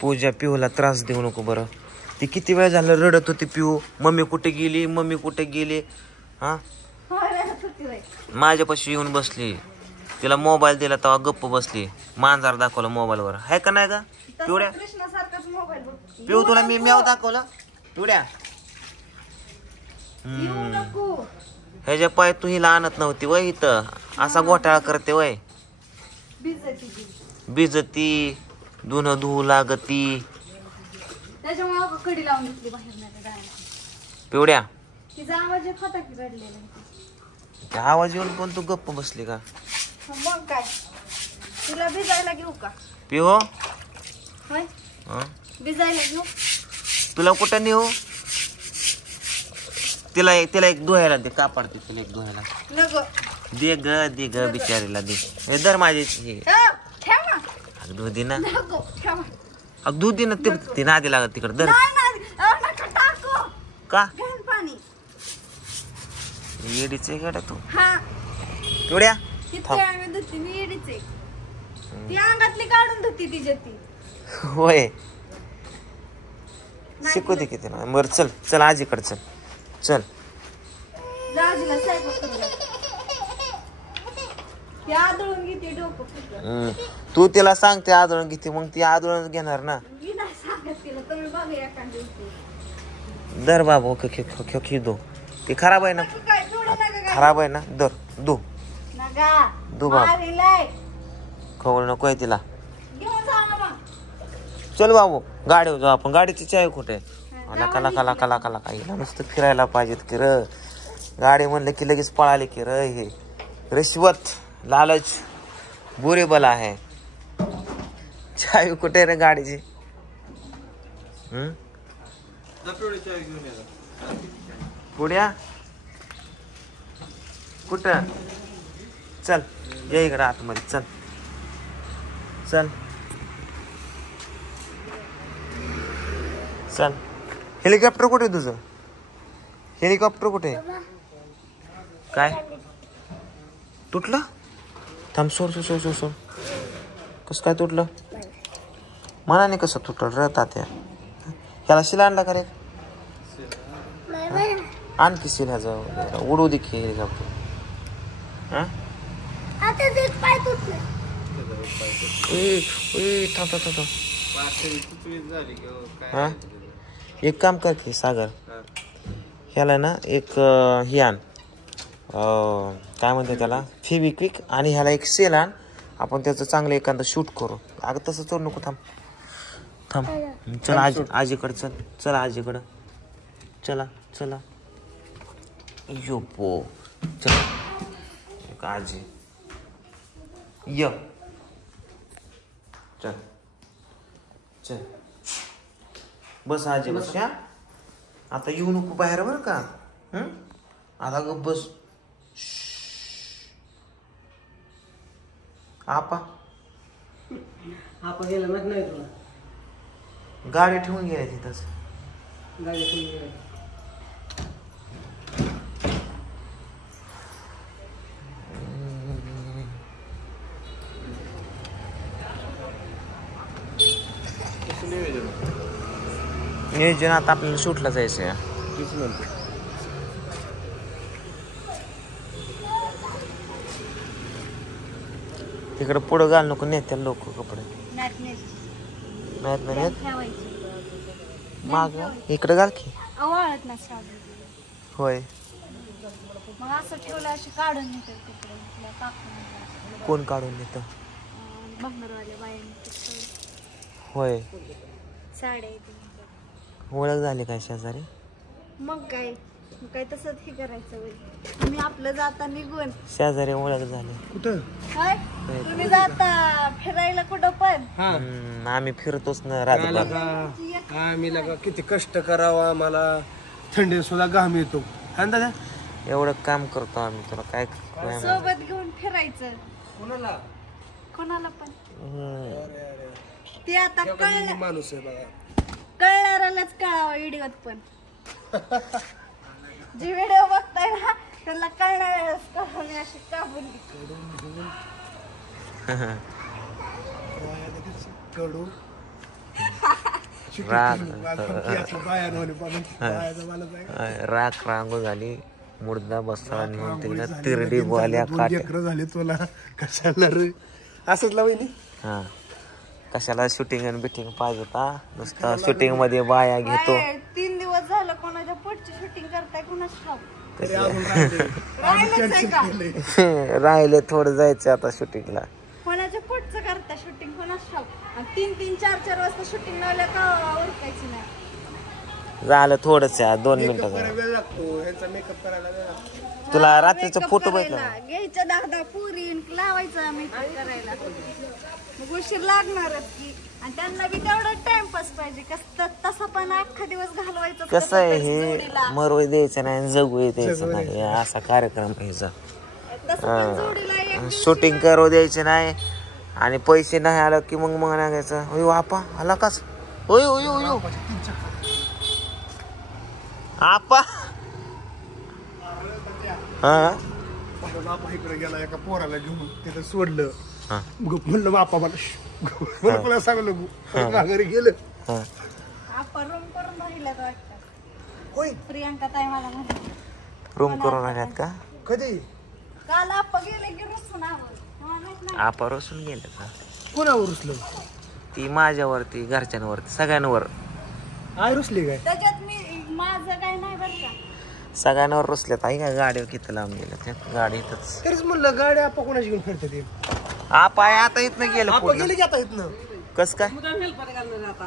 पूजा पिऊला त्रास देऊ नको बरं. ती किती वेळ झालं रडत होती पिऊ. मम्मी कुठे गेली, मम्मी कुठे गेली. हा माझ्यापाशी येऊन बसली. तिला मोबाईल दिला तेव्हा गप्प बसली. मांजर दाखवलं मोबाईलवर. आहे का नाही का पिवड्या? पिऊ तुला मी मेव दाखवलं पिवड्या. ह्याच्या पाय तू हिला आणत नव्हती वय इथं. असा घोटाळा करते वय. भिजती धुन धुवू लागती कडी लावून घेतली बाहेर पिवड्या. तिचा आवाज येत होता की रडलेला. आवाज येऊन पण तू गप्प बसली का? मग काय तुला भिजायला घेऊ का? पिऊ होय भिजायला घेऊ. तुला कुठं नेऊ? तिला एक धुवायला दे. कापडते तिला एक धुवायला नको. दे ग बिचारीला दे. हे दर माझी ठेवा. दूध दे ना. नको ठेवा. अग दूध दे ना. ते नादी लागत तिकडे दर. नका टाकू. का घाण पाणी. येडीच आहे तू. हा पिवड्या किती आम्ही धुती मी येडीच आहे. ती अंगातली काढून धुती तिच्या ती. होय शिकू दे किती ना. बरं चल आजीकडे चल. आजीला स्वयंपाक करू द्या. ती आदळून घेते डोकं फुटलं. तू तिला सांगते आदळून घेते मग ती आदळून घेणार ना. मी नाही सांगत तिला. तुम्ही बघा एका दिवशी. दर बाबू दो. ती खराब आहे ना. खराब आहे ना. दर दो बाबा. खवळ नको आहे तिला. चल बाबू गाडीवर जाऊ आपण. गाडीची चाय कुठे? लाका हिला नुसतं फिरायला पाहिजेत की र. गाडी म्हणलं की लगेच पळाले की र. हे रिश्वत लालच बुरे बला आहे. चाय कुठे रे गाडीची? पुढ्या कुठं? चल ये इकडं आतमध्ये. चल हेलिकॉप्टर कुठे तुझं? हेलिकॉप्टर कुठे? काय तुटलं? थांब सोड. कसं काय तुटलं? मनाने कसं तुटलं रे तात्या? ह्याला शिला आणला का रे? आणखी शिला जाऊ उडू दे की हेलिकॉप्टर. एक काम कर की सागर. ह्याला ना एक हे आण. काय म्हणते त्याला? फेविक्विक. आणि ह्याला एक सेल आण. आपण त्याचं चांगलं एखादं शूट करू. अगं तसं चोर नको. थांब चल आजीकडे चल आजीकडं. चला यो पो चल आजी य चल बस आजी बस. आता येऊ नको बाहेर बर का. आता गप बस. आपा गेला नाही तुला. गाडी ठेवून गेल्या तिथंच. गाडी ठेवून गेला. नियोजन आता आपल्याला शूटला जायचंय. तिकडे पुढं घाल नको. नेत्या लोक कपडे नाहीत माग इकडे घाल की. आवळत ना होय मग असं ठेवलं अशी काढून नेते कपडे. कोण काढून नेत? बंगरवाल्या बायांनी होय. साड्या ओळख झाली काय शेजारी? मग काय तसंच हे करायचं. मी आपलं जाता निघून शेजारी ओळख झाली. कुठं? काय तुम्ही जाता फिरायला कुठं पण? आम्ही फिरतोच ना रात्री. आम्ही लगा किती कष्ट करावं आम्हाला. थंडी सुद्धा घाम येतो. एवढं काम करतो आम्ही. तुला काय सोबत घेऊन फिरायचं. कोणाला पण ते आता कळलं. माणूस आहे बघा. कळणाऱ्यालाच कळावं व्हिडिओत पण. जे व्हिडिओ बघताय ना त्याला कळणाऱ्यालाच कळावं. मी अशी का बोलली? कडू राख रांगो झाली मुर्दा बसला आणि तिला तिरडी बोल्या काट झाले तुला कशाला रे असंच लावली. हा कशाला शूटिंग आणि बिटिंग पाहिजे होता नुसतं शूटिंग मध्ये बाया घेतो. 3 दिवस झालं कोणाच्या पोटची शूटिंग करताय कोणाच राहिले थोडं जायचं आता शूटिंगला. कोणाच्या पोटचं करता शूटिंग कोणाच ठाऊक. 3-3, 4-4 वाजता शूटिंग लावल्या का ओळखायची नाही. झालं थोडस 2 मिनिटं. वेळ लागतो ह्याचा मेकअप करायला वेळ लागतो. तुला रात्रीचा फोटो करायला बघितला घ्यायच्या 10 पुरी लावायचं मेकअप करायला मग उशीर लागणारच की. आणि त्यांना बी तेवढा टाइमपास पाहिजे तसं पण अख्खा दिवस घालवायचं. कसं आहे हे मरवू द्यायचं नाही जगू द्यायचं नाही असा कार्यक्रम ह्याचा. शूटिंग करू द्यायचं नाही आणि पैसे नाही आलं की मग म्हणायचं होय आपा आला काच होय होय होय आपा. हा बापा इकडे गेला एका पोराला घेऊन तिथं सोडलं. म्हणलं बापा मला सांगलं घरी गेलं. प्रियांका ताई मला म्हणते रूम करून आल्यात का कधी काल आप्पा गेले की रुसून आलो. आपा रसून गेलं का कोणावर रुसलं. ती माझ्यावरती घरच्यांवरती सगळ्यांवर आय रुसली काय त्याच्यात मी माझं काय नाही बरं का. सगळ्यांवर रुसल्यात आई का गाडीवर किती लांब गेलं गाडीतच. तरीच म्हणलं गाडी आपा कोणाची घेऊन फिरते ते. आपा आता इथनं गेलं आपण गेले की आता इथनं कस काय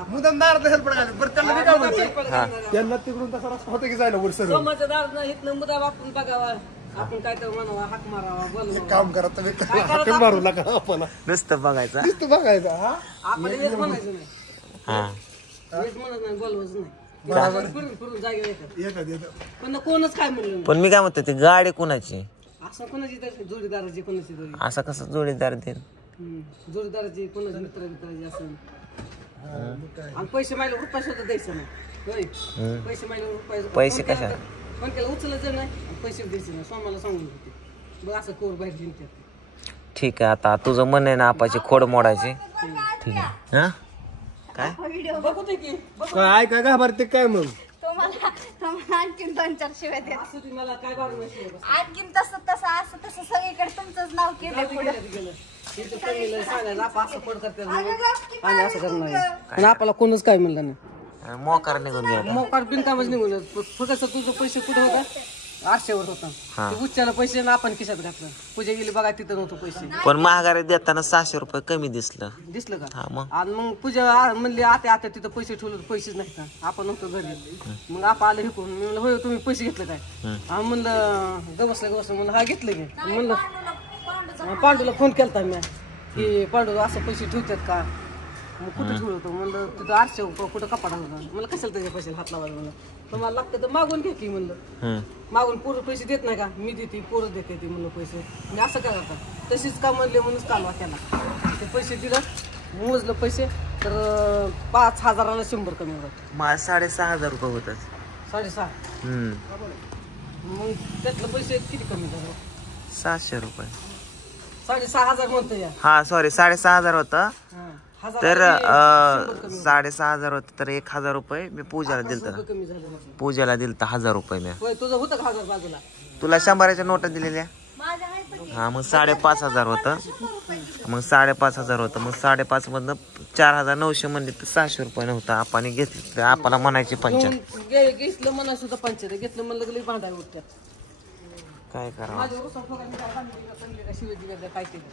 मुदाम दारात हेल्प करायला बरं त्यांना मी काय म्हणते त्यांना तिकडून तसा रस्ता होता की जायला वर सर काम करा तुम्ही हाक मारू नका आपल्याला नुसतं बघायचं नुसतं बघायचं. हा हा कोणच काय म्हणलं पण मी काय म्हणतो ती गाडी कुणाची असं कोणाची जोडीदाराची कोणाची तरी असं कसं जोडीदार देईल जोडीदाराची कोणाची मित्राची असं. आणि पैसे मायला रुपये सुद्धा द्यायचं नाही. पैसे मायला रुपये पैसे कशा पण त्याला उचलायचं नाही पैसे द्यायचे नाही. सोमाला सांगून होते बघ असं कोर बाहेर जिंकतात. ठीक आहे आता तुझं मन आहे ना आपाची खोड मोडायची. ठीक आहे हा काय बघू ते की काय काय घाबरते काय मग तुम्हाला आणखीन 2-4 शिवाय देत. असं मला काय बारू नसते. आणखीन तसं सगळीकडे तुमचंच नाव केलंय पुढे. सांगायला आपण असं पड करते आणि असं करणार आणि आपल्याला कोणच काय म्हणलं नाही. मोकार निघून गेला मोकार बिनकामच निघून फक्त तुझं पैसे कुठे होता 800 वर होता. उच्चाला पैसे ना आपण खिशात घातलं. पूजा गेली बघा तिथं नव्हतं पैसे. पण महागारी देताना 600 रुपये कमी दिसलं का हा मग. आणि मग पूजा म्हणली आता तिथं पैसे ठेवलं पैसेच नाही का आपण नव्हतं घरी. मग आपण आलं हिकून मी म्हणलं होय तुम्ही पैसे घेतलं काय म्हणलं गवसलं म्हणलं हा घेतलं की म्हणलं पांडूला फोन केलता मी की पांडू असं पैसे ठेवतात का मग कुठं ठेवलं म्हणलं तिथं 800 कुठं कपाट होतं. मला कशाला त्याच्या पैसे हात लावायला म्हणलं तुम्हाला लागतं तर मागून घे की म्हणलं. मागून पोरं पैसे देत नाही का मी देते पोरं देते ती म्हणलं पैसे मी असं काय करतात तशीच का म्हणले म्हणूनच कालवा केला. ते पैसे दिलं मोजलं पैसे तर 5000ला 100 कमी होतात. माझं 6500 रुपये होतात 6.5. मग त्यातलं पैसे किती कमी झालं 700 रुपये 6,500 म्हणतो या. हा सॉरी 6500 होतं तर 6500 होत तर 1000 रुपये मी पूजाला दिलत. कमी झालं पूजाला दिलत 1000 रुपये मी. होय तुझं होतं का 1000 बाजूला तुला 100च्या नोटा दिलेल्या हा मग 5500 होतं. मग 5500 होतं मग 5.5 मधनं 4900 म्हणले तर 600 रुपये नव्हतं आपण घेतलं तर आपल्याला म्हणायचे 75. घेतलं म्हणा सुद्धा 75 घेतलं म्हणलं गेलं भांडायला उठतात. काय करावं काय केलं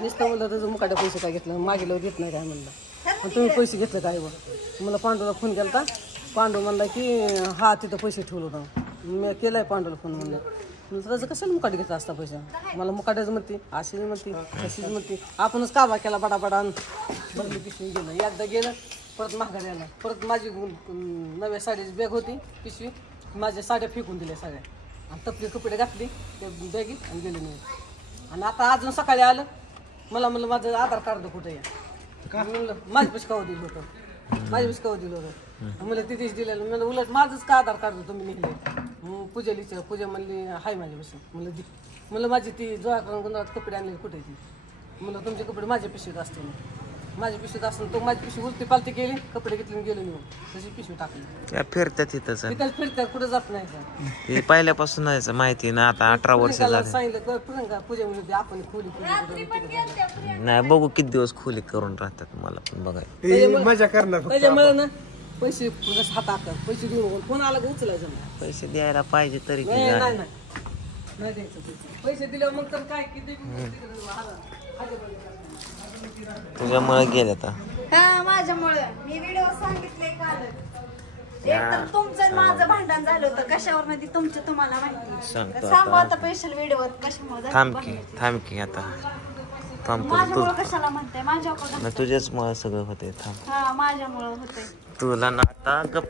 नुसतं म्हणलं त्याचं मुकाट्या पैसे काय घेतलं मागेलं घेत नाही काय म्हणलं पण तुम्ही पैसे घेतले काय बरं मला पांडूला फोन केला पांडू म्हणला की हा तिथं पैसे ठेवलं होतं मी केलाय पांडूला फोन म्हणलं त्याचं कशाला मुकाट घेतला असता पैसा मला मुकाट्याच म्हणते अशीच म्हणते तशीच म्हणते आपणच काबा केला बडाबडा भरली पिशवी गेलं एकदा गेलं परत माघारी आला परत माझी नव्या साडीची बॅग होती पिशवी माझ्या साड्या फेकून दिल्या सगळ्या आणि तपली कपडे घातली त्या बॅगीत आणि गेले नाही. आणि आता अजून सकाळी आलं मला म्हणलं माझं आधार कार्ड कुठं या म्हणलं माझ्या पैसे कवा दिलं होतं माझ्या पैसे कवा दिलं होतं म्हणलं तिथेच दिलेलं म्हणलं उलट माझंच का आधार कार्ड तुम्ही निघले पूजा पूजा म्हणली हाय माझ्या पैसे म्हणलं दी म्हणलं माझी ती जोया करून गुंडाळात कपडे आणले कुठे ती म्हणलं तुमचे कपडे माझ्या पिशवीत असते माझी पिशवीत असून तो माझी पिशवी उलटी पालती केली, कपडे घेतले गेलो निघून, तशी पिशवी टाकली. त्या फिरतात तिथंच तिथं फिरतात, कुठं जात नाही का. हे पहिल्यापासून नाही माहिती ना, आता 18 वर्ष प्रियंकाला झाले. सांगितलं प्रियंका पूजा म्हणजे आपण खोली नाही बघू किती दिवस खोली करून राहतात, मला पण बघाय. ते मजा करणार फक्त. त्याच्यामुळे ना पैसे हातात पैसे देऊन कोण आला का उचलायचं नाही. पैसे द्यायला पाहिजे तरी की नाही नाही. नाही नाही द्यायचं पैसे दिल्यावर मग तर काय किती तुझ्यामुळे गेले आता. हा माझ्यामुळे मी व्हिडिओ सांगितले कालच. एक तर तुमचं आणि माझं भांडण झालं होतं कशावर मध्ये तुमचं तुम्हाला माहिती. सांगतो सांगू आता. आता स्पेशल व्हिडिओवर कशामुळे झालं थांब भांडण. की थांब की आता थांब. माझ्यामुळे कशाला म्हणते माझ्याकडे तुझ्याच मुळे सगळं होते. थांब हा माझ्यामुळे होते. तुला ना आता गप